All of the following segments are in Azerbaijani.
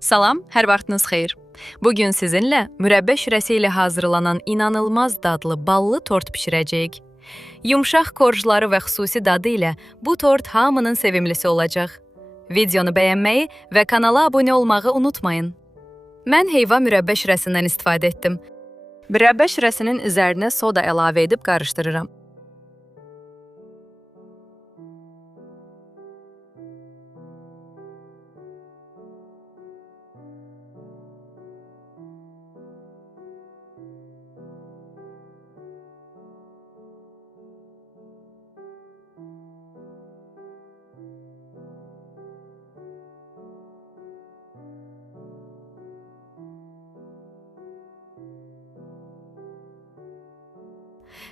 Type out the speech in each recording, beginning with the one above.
Salam, hər vaxtınız xeyir. Bugün sizinlə mürəbbə şirəsi ilə hazırlanan inanılmaz dadlı ballı tort bişirəcəyik. Yumşaq korjları və xüsusi dadı ilə bu tort hamının sevimlisi olacaq. Videonu bəyənməyi və kanala abunə olmağı unutmayın. Mən heyva mürəbbə şirəsindən istifadə etdim. Mürəbbə şirəsinin üzərinə soda əlavə edib qarışdırıram.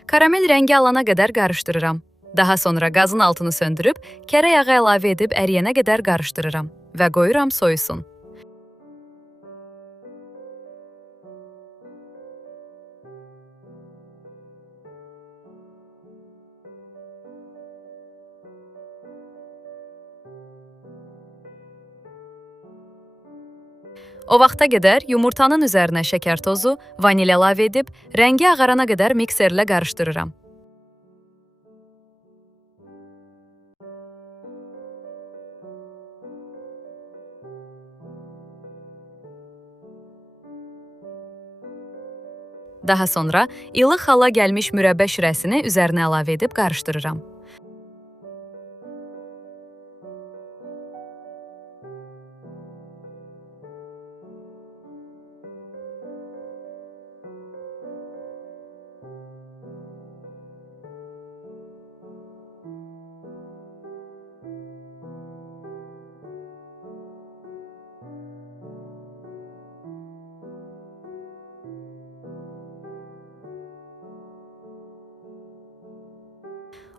Karamel rəngi alana qədər qarışdırıram. Daha sonra qazın altını söndürüb, kərə yağı əlavə edib əriyənə qədər qarışdırıram və qoyuram soyusun. O vaxta qədər yumurtanın üzərinə şəkər tozu, vanil əlavə edib, rəngi ağarana qədər mikserlə qarışdırıram. Daha sonra ilıq hala gəlmiş mürəbbə şirəsini üzərinə əlavə edib qarışdırıram.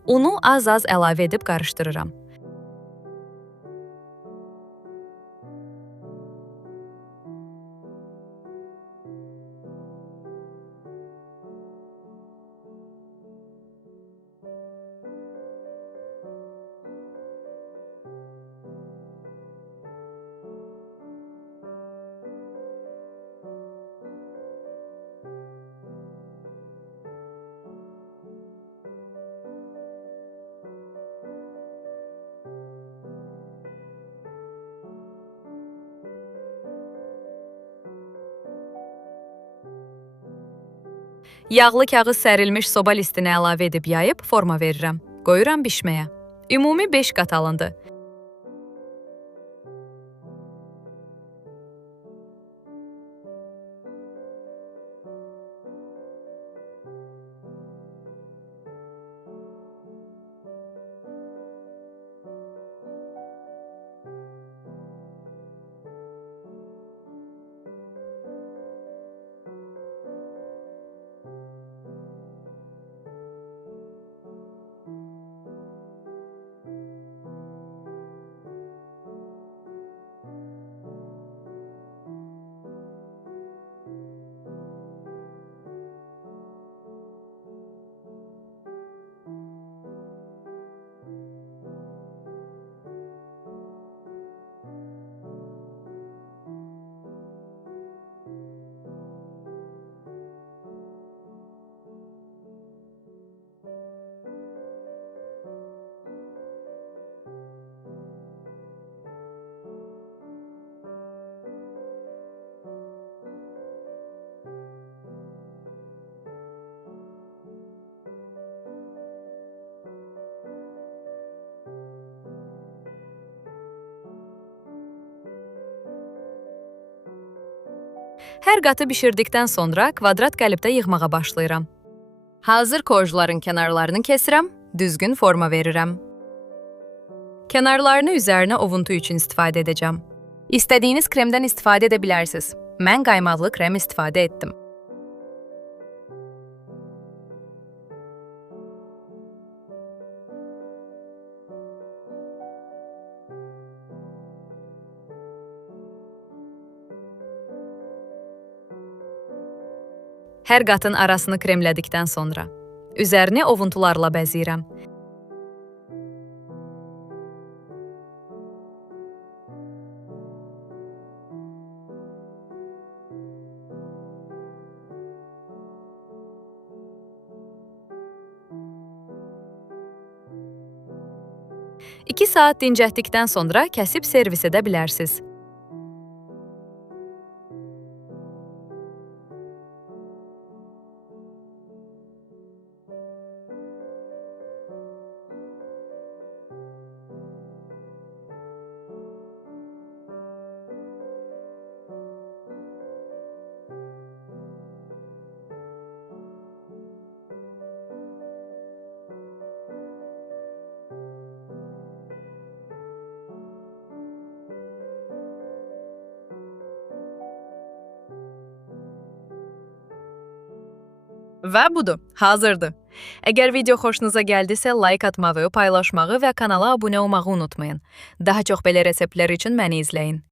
Unu az-az əlavə edib qarışdırıram. Yağlı kağız sərilmiş soba listinə əlavə edib yayıb forma verirəm. Qoyuram bişməyə. Ümumi 5 qat alındı. Hər qatı bişirdikdən sonra kvadrat qəlibdə yığmağa başlayıram. Hazır korjların kənarlarını kəsirəm, düzgün forma verirəm. Kənarlarını üzərinə ovuntu üçün istifadə edəcəm. İstədiyiniz kremdən istifadə edə bilərsiniz. Mən qaymaqlı krem istifadə etdim. Hər qatın arasını kremlədikdən sonra üzərini ovuntularla bəzəyirəm. 2 saat dincətdikdən sonra kəsib servis edə bilərsiniz. Və budur, hazırdır. Əgər video xoşunuza gəldisə, like atmağı, paylaşmağı və kanala abunə olmağı unutmayın. Daha çox belə reseptlər üçün məni izləyin.